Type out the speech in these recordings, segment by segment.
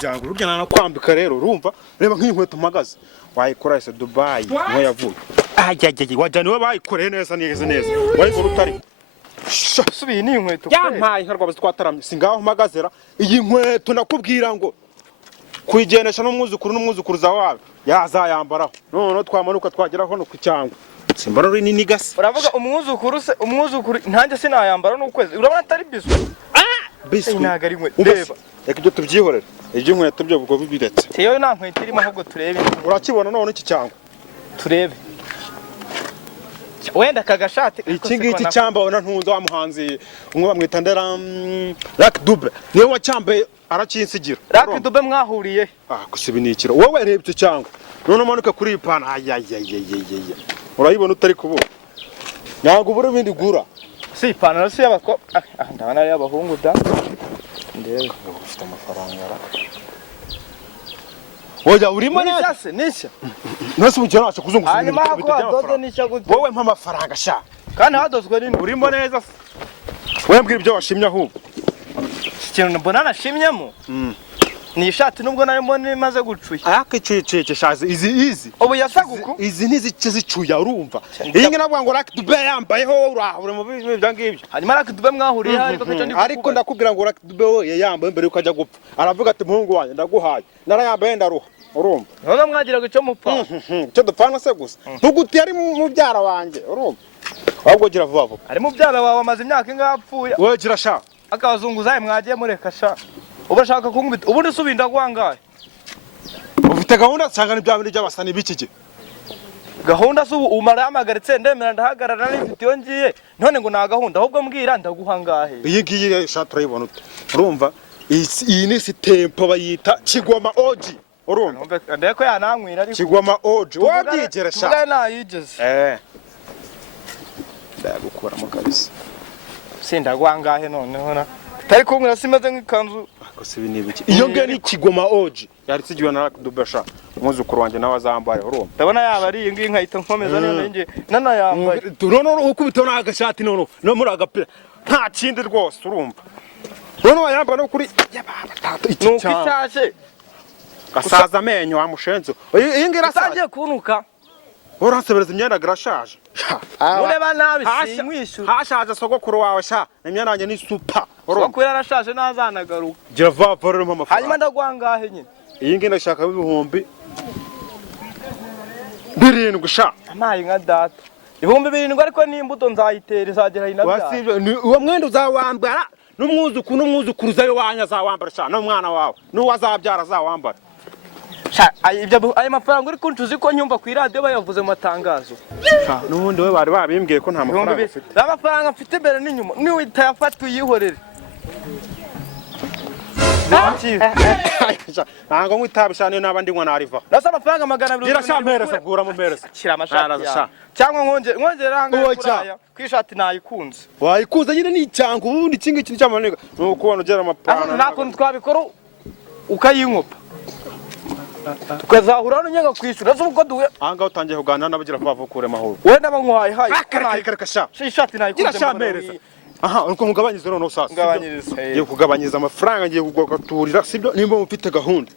byangu burya nana kwambika rero urumva reba nk'inkweto mpagaze wayikora ese Dubai niho yavuye ajya wajya niwe bayikoreye neza wayikora utari subiye ni inkweto yampaye nkarwa twataramye singaho mpagazera iyi nkweto nakubwira ngo kuyigenesha n'umwuzukuruza wawe yazayambaraho none twamanuka twageraho no ku cyangwa simbara uri ni gasi uravuga umwuzukuru ntanjye sinayambara n'ukwezi urabona atari biswi biswi ntago ari inkweto reba reka ibyo tubyihorera ibyo nkweto byo bwo bibiretse teyo nta nkweto irimo ahubwo turebe urakibona none iki cyangwa turebe wenda kagashati iki ngiki cyambawe ntunze wa muhanzi umwe bamwita ndera Lac Dube niwe wacyambaye arakinsigira Lac Dube mwahuriye gusibinikira wowe rebye cyangwa none manuka kuri ipana urayibona utari kubura nyago bure bindi gura si ipana si yabako ndabana ari abahungu da ndebe ufite amafaranga ra oya urimo nese nisha nase bujya nacho kuzunguza hanyuma ko adoze nisha gute wowe mpa amafaranga sha kandi hadozwe nini urimo neza wewe mbwira ibyo washimye ahubwo ikintu mbona nashimyemo ni ishati nubwo nayo mbona imaze gucuya akicece shaze izi ubu yasaguku izi ntizice zicuya urumva iyi ngi navuga ngo Lac Dube yambayeho urahure mu bibi byangibyo hanyuma Lac Dube mwahuriye ariko ndakubwira ngo Lac Dube we yambaye mbere ukajya gupfa aravuga ati muhungu wanjye ndaguhaye narayambaye ndaruha urumva none mwagiraga icyo mupfa cyo dupfana se gusa ntuguti ari mu byara wanjye urumva ahubwo gira vuba vuba ari mu byara wawe amaze imyaka ingahe apfuye wewe gira sha akabazunguzayi mwagiye mureka sha ubashaka kunkubita ubundi subinda gwangaye ufite gahunda cyangwa ni byabindi by'abasani bikije gahunda subu umara amagaritse ndemera ndahagarara n'ifite yo ngiye none ngo na gahunda ahubwo mbwira ndaguhangahe iyi ngiyi shati urayibona urumva iyi ni sitempo bayita Kigoma Oji urumva ndeko yanankwira ariko Kigoma Oji wabyigera sha tuvuga nayigeze ndagukura mu kabisa sindagwangahe noneho na tari kumwe simaze nk'ikanzu akose binibiki iyo ngiye ni Kigoma Oji yari tsigiwe na Lac Dube sha umuzukuru wanjye nawe azambaye urumva ndabona yaba ari iyi ngiyi nkahita nkomeza none ngiye nana yambaye none ukubita na agashati none no muri agapira nta kindi rwose urumva none wayamba no kuri yababa tato iki cyashe gasaza amenyo wamushenzo iyi ngira asaje kunuka uransebereza imyenda grashaje ureba nabi sinkwishyura hashaje sogokuru wawe sha imyenda yanjye ni super sogokuru yarashaje nazanagaruka gira vava rero mu mafaranga hanyuma ndagwangahe nyine iyi ngi ndashaka ibihumbi 7 sha amayi nka data ibihumbi 7 ariko n'imbuto nzayitera izagera inabya wasibyo uwo mwenda uzawambara n'umwuzukuruzayo wanya azawambara sha no mwana wawe n'uwo azabyara azawambara ayo mafaranga uri kuncuza ko nyumva ku iradiyo bayavuze mu matangazo n'ubundi we bari babimbwiye ko nta mafaranga ufite amafaranga mfite imbere n'inyuma niwitayafata uyihorere ntabwo nkwitabisha niyo n'abandi ngo nariva nasa amafaranga 200 gira shampereza gura mu mpereza shyira amashati cyangwa nkongera hanga kuraya kwishati nayikunze wayikunze nyine ni icyango ubundi kingi kintu cy'amanega nuko ubona ugera amapana nta kuntu twabikora ukayinkopa tukazahura n'unyanga kwishyura z'uko duwe anga utangiye kuganira n'abagira vuba kure mahoro wenda bankwaye hayi akareka sha ishati nayikunze gira shampereza aha uko mugabanyiriza none usasa ngiye kugabanyiriza amafaranga ngiye kugaturira sibyo nimba mufite gahunda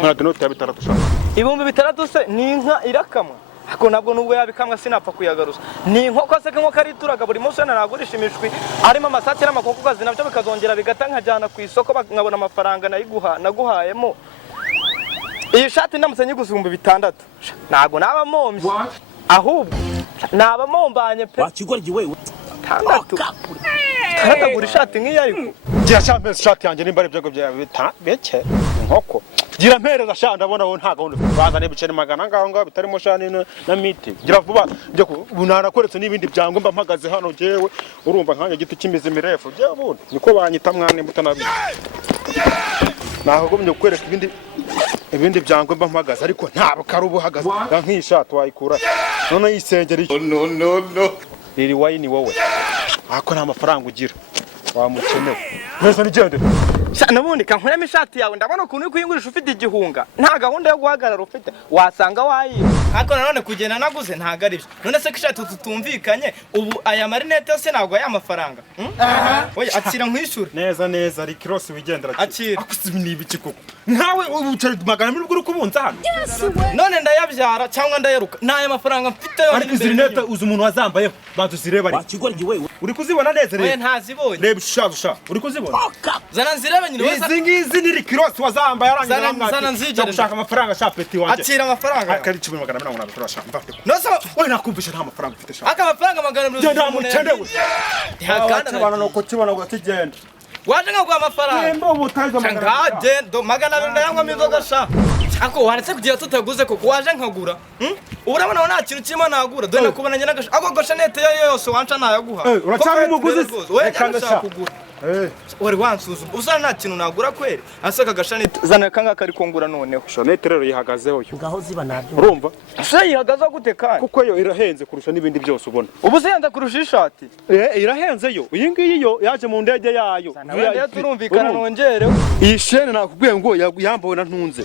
ntabwo note ya 6 shaka ibihumbi 6 se ni inka irakamwa ako nabwo nubwo yabikamwa sinapfa kuyagaruza ni inkoko se nk'uko ari turaga buri munsi naragurisha imishwi arimo amasake n'amakoko kazi nabyo bikazongera bigata nkajyana ku isoko nkabona amafaranga naguhayemo iyi shati ndamutse nyiguze 6 ntago naba mombye ahubwo naba mombanye pe wakigoryi wewe taragura ishati nk'iyo ariko gira shampereza shati yanjye nimba ari ibyago byawe bita beke inkoko gira mpereza sha ndabona wowe nta gahunda bazane ibiceri 100 ngaho bitarimo shani na miti gira vuba njye bunarakoretse n'ibindi byango mba mpagaze hano jewe urumva nkanya giti cy'imizi mirefu jewe bundi niko banyita mwane mutanabi naho gomye kwereka ibindi byango mba mpagaze ariko ntabwo karubu hagaze nk'ishati wayikura none yisengera iki no riri wayini wowe ako nta mafaranga ugira wamukenewe mwese nigende nabundi kankuremo ishati yawe ndabona ukuntu uri kuyingurisha ufite igihunga nta gahunda yo guhagarara ufite wasanga wayiba ariko nanone kugenda naguze ntago ari byo none se ko ishati tutumvikanye ubu aya marinete yose ntabwo aya amafaranga oya akira nkwishyura neza ari cross wigendera akira ni ibiki koko nkawe ubucari magana muri bwo kubunza hano none ndayabyara cyangwa ndayeruka naya mafaranga mfite yo ariko zirinete uzi umuntu wazambayeho bazuzireba ari kigoryi wewe uri kuzibona neza rero ntazibonye reba shusha uri kuzibona zana nzirebe nyine izi ngizi ni cross wazambaye arangira zana nzigere gushaka amafaranga sha peti wanje akira amafaranga akari 10,000 turashaka mfate nose we nakumvisha nta mafaranga ufite sha aka mafaranga magana 100 genda mukendewe yakanda bana no kukibona ngo kigenda waje ngagwa amafaranga nemba ubutaza ngagendo magana 200 ndayangwa mizoga sha ako waretse kugira tutaguze ko waje nkagura urabona nta kintu kirimo nagura dore nakubona nyina gasha ako gashanete yose wanca nayaguha uracyanga umuguzi kanga sha kugura wari wansuzuma usana nta kintu nagura kwere asaka gashanete zana kanga kari kongura noneho shanete rero yihagazeho yo ngaho ziba nabyo urumva se yihagaza gute kandi kuko yo irahenze kurusha nibindi byose ubona ubu se yenda kurusha ishati irahenze yo iyi ngiyi yo yaje mu ndege yayo ya turumvikana nongereho iyi shene nakubwiye ngo yambawe na ntunze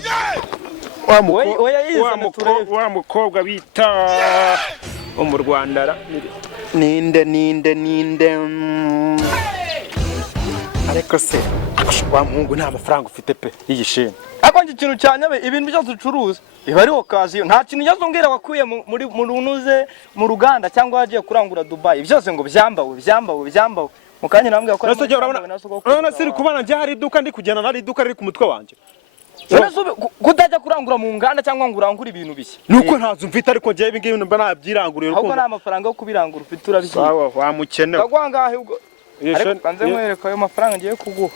wa mukobwa bita wo mu Rwanda ninde ariko se wa muhungu nta mafaranga ufite pe iyi shene ako ngi kintu cyanyabe ibintu byose ucuruza iba ari okaziyo nta kintu yazongera wakuye muri runuze mu ruganda cyangwa yagiye kurangura Dubai byose ngo byambawe mukanya nambwiye ko urabona siri kubana nje hari iduka ndi kugenda nari iduka riri ku mutwe wanje kutajya kurangura mu nganda cyangwa ngo urangure ibintu bishya nuko ntazo mfite ariko nje ibi ngibi mba nabyiranguriye urukundo ahubwo nta mafaranga yo kubirangura ufite urabishye sawa wamukenewe kagwangahe ubwo ariko kanze mwereka ayo mafaranga ngiye kuguha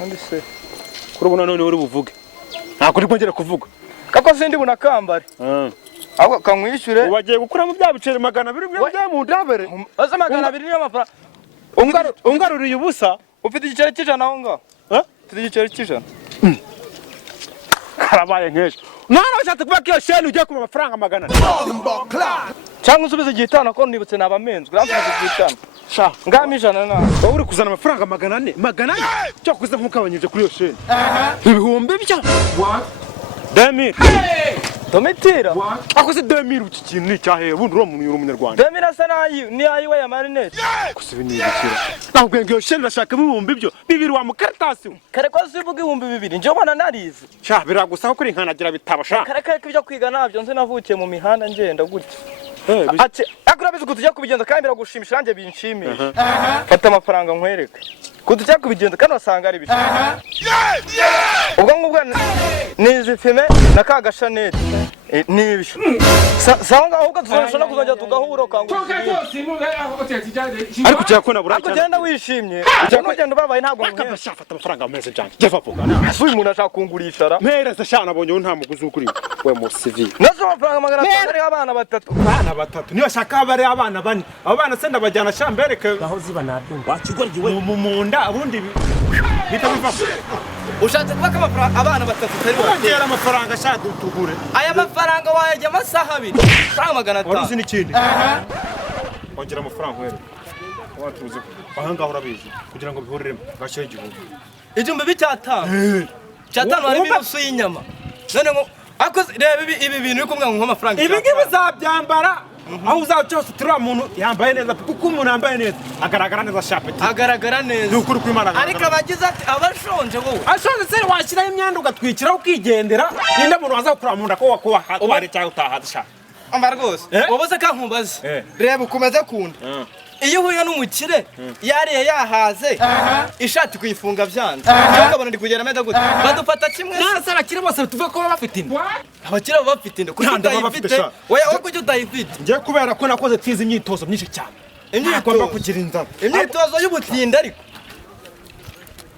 undi se kurubona none uri buvuge nta kuri kongera kuvuga kako sindi bunakambare ahubwo kankwishyure wagiye gukura mu bya biceri 200 bya mu ndabere ose 200 niyo mafaranga ungaruriye ubusa ufite igiceri cy'ijana aho ngaho ufite igiceri cy'ijana karabaye nk'ejo none washatse kuba kiyo shene ugiye kuma amafaranga 100 cyangwa usubize igitano ko nibutse nabamenzwe uramfite igitano sha ngami ijana na wowe uri kuzana amafaranga 400 cyo kuza nkuko abanyije kuri iyo shene ibihumbi byo 2000 Domitira akoze 2000 iki kintu ni cyahe bundi ro muntu y'umunyarwanda 2000 asa ni ayiwe ya marinette kusibi ni ibikira ntabwo ngiyo shene nashaka ibihumbi byo bibiri wa mukartasi kare ko sivuga ibihumbi 2 nje ubona narize sha biragusaho kuri nkanagira bitaba sha kare ibyo kwiga nabyo nzi navukiye mu mihanda ngenda gutya ati akurabize kutujya kubigenza kandi biragushimisha nanjye binshimisha fata amafaranga nkwereke kutujya kubigenza kandi wasanga ari bishya ubwo ngubwo nizi filme na ka gashanete nibyo sawa ngaho ubwo tuzashona kuzajya tugahura ariko cyakona buracya kugenda wishimye ugenda babaye ntabwo fata amafaranga meze byanjye jefa vuga uyu muntu ashaka kungurisha ra mpereza shana nabonye nta muguzi ukuri we mu CV nazo amafaranga 500 ari abana batatu niyo shaka bari abana 4 abo bana se ndabajyana shambereke aho ziba nabyumva kigoryi we mu munda ubundi bitabiva ushatse kubaka amafaranga abana 3 tari bongera amafaranga shaka utugure aya mafaranga wayajya amasaha 2 500 waruzi n'ikindi ongera amafaranga wera watuze ahanga urabizi kugira ngo bihurire gashyira igihumbi igihumbi bicyatanu cyatanu hari minusu y'inyama none ngo akoze reba ibi bintu uri kumwe ngo amafaranga ibi ngibi zabyambara aho uzaho cyose turi umuntu yambaye neza kuko umuntu yambaye neza agaragara neza shapeti agaragara neza ukuri kwimana ariko abagize ati abashonje bo ashonje se washyiraho imyenda ugatwikiraho ukigendera ninde muntu wazakura mu nda ko wakwari cyangwa utahadisha amara rwose wowe kankubaze reba ukomeze kunda iyo uhuye n'umukire yariye yahaze ishati kuyifunga byanze ukabona ndi kugera meda gute badufata kimwe nase abakire bose tuvuga ko bafite inda abakire bafite inda kuko utayifite oya wowe kujya utayifite ngiye kubera ko nakoze tize imyitozo myinshi cyane imyitozo kugira inzara imyitozo y'ubutinda ariko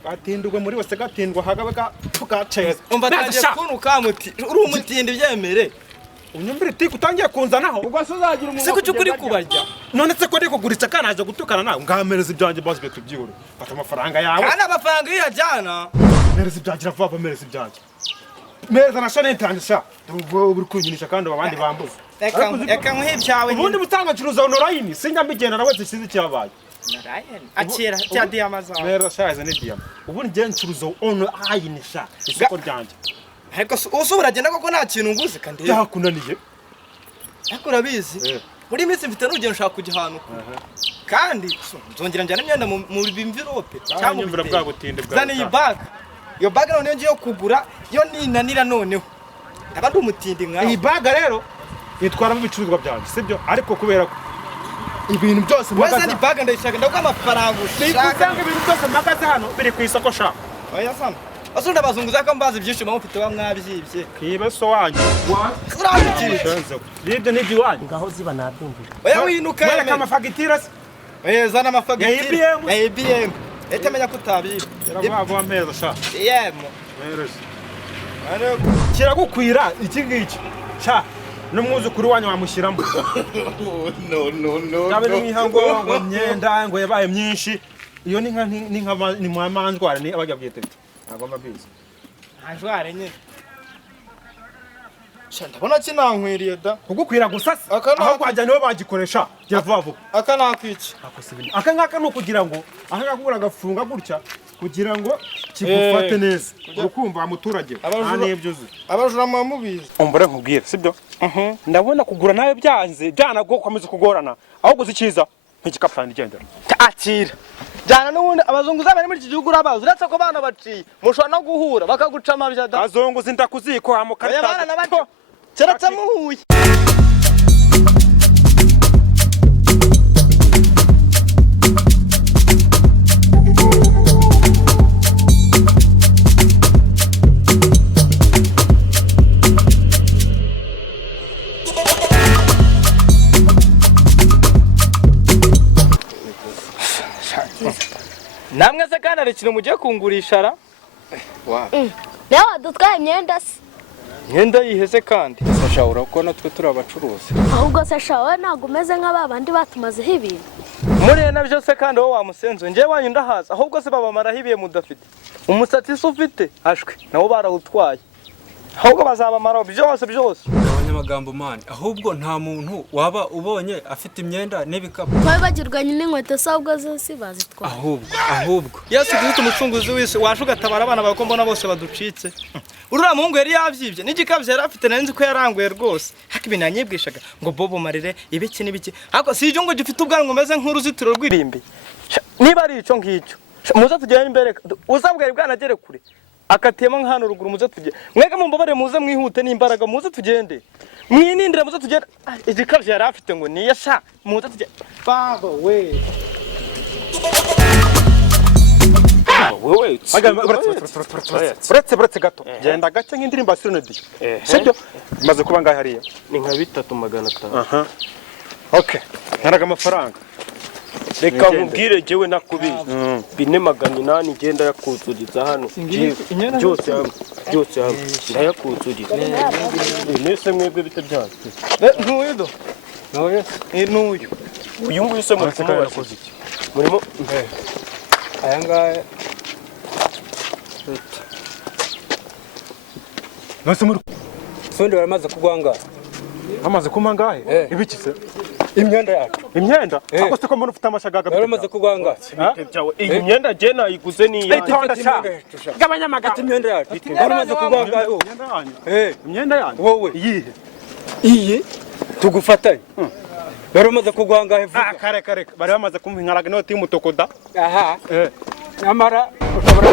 gatindwe muri wese gatindwa hagabaga tugaceza umva tagiye kuntu kamuti uri umutindi byemere unyumvira iti utangiye kunzanaho ubwo suzagira umuntu se kuki kubarya none se ko ndi kugurisha kanaje gutukana nawe ngamereza ibyanjye bazwe tubyihore fata amafaranga yawe kandi amafaranga iyo yajyana mereza ibyanjye vuba mereza ibyanjye mereza na shane ntangisha uri kunyinisha kandi abandi bambuza reka nk'ibyawe ubundi butanga curuza online sinya mbigenda nawe zisize cyabaye akira cya diyama zawe rero shaje ni diyama ubu ngiye ncuruza ono ayinisha isoko ryanjye ariko usubira agenda koko nta kintu nguze kandi byakunaniye ariko urabizi muri minsi mfite n'urugendo nshaka kujya ahantu kandi nzongera njyana imyenda mu bimvirope cyangwa imvura bwagutinde bwa zana iyi bag iyo bag noneho ngiye kugura yo ninanira noneho aba ndi umutindi nkawe iyi bag rero yitwaramo ibicuruzwa byanjye sibyo ariko kubera ko ibintu byose wese ni bag ndayishaka ndaguha amafaranga ushaka ibintu byose mpagaze hano biri ku isoko shaka oya sana asunda bazunguza ko mbazi byinshi mufite wa mwabyibye kibe so wanyu urabikije nibyo nibyo wanyu ngaho ziba nabyumvira oya winuka yeme kama fagitira zana amafagitire ya IBM ete menya kutabiba yaravuga ameza sha yemo rero kiragukwira iki ngiki sha n'umwuzukuru wanyu wamushyiramo no yabe n'imihango ngo myenda ngo yabaye myinshi iyo ni nka ni mwamanzwara ni abajya byitete agomba biza ntajware nyine sha ndabona kinankwiriye da kugukwira gusa aho kwajya niwe bagikoresha vuba vuba aka nakwica aka ngaka ni ukugira ngo aka ngakubura agafunga gutya kugira ngo kigufate neza urukumva amuturage anebyuze abajura mubizi ombere nkubwire sibyo ndabona kugura nawe byanze byanago komeza kugorana aho guzikiza nk'igikapfana igendera akira jana n'ubundi abazunguza bari muri iki gihugu urabazi uretse ko bana baciye mushobora no guhura bakaguca amabya da azunguza indakuziko hamukarita bana nabato keretse muhuye namwe se kandi hari ikintu mugiye kungurisha ra nawe dutwaye imyenda se imyenda yihese kandi sasha urabona twe turi abacuruzi ahubwo se shawe ntabwo umeze nk'ababandi batumazeho ibintu muriye nabyo se kandi wowe wamusenze njyewe wanyu ndahaza ahubwo se babamaraho ibihe mudafite umusatsi se ufite ashwe nabo barawutwaye ahubwo bazabamaraho byose abanyamagambo mani ahubwo nta muntu waba ubonye afite imyenda n'ibikapu twabe bagirwanye n'inkweto se ahubwo zose bazitwaye ahubwo yesu dufite umucunguzi wese waje ugatabara abana bawe ko mbona bose baducitse uriya muhungu yari yabyibye n'igikabyo yari afite nari nzi ko yaranguye rwose ariko ibintu yanyibwishaga ngo bobo marire ibiki n'ibiki ariko si ibyo ngo gifite ubwanwa umeze nk'uruzitiro rw'irimbi niba ari icyo ngicyo muze tugende imbere uzabwira bwanagere kure akatiyemo nk'ahantu ruguru muze tugende mwege mumbabare muze mwihute n'imbaraga muze tugende mwinindire muze tugende igikabyo yari afite ngo niya sha muze tugende baba we uretse gato genda gake nk'indirimbo ya Serenity sibyo maze kuba ngaho hariya ni nka 3,500 okay ntaraga amafaranga reka nkubwire jewe nakubiye 4,800 ngenda yakuzuriza hano byose hamwe ndayakuzuriza nese mwebwe bite byanyu ntuyido n'uyu uyu nguyu se muri kumubaza iki murimo aya ngaya nose muri fundi baramaze kugwanga amaze kuma ngahe ibiki se imyenda yacu imyenda ako se ko mbona ufite amashagaga baramaze kugwanga iyi myenda je nayiguze ni gabanyamagati imyenda yacu baramaze kugwanga imyenda yanyu wowe iyihe iyi tugufatanye baramaze kugwanga hevuga kare bari bamaze kumpa inkarage inoti y'umutokoda aha namara ushobora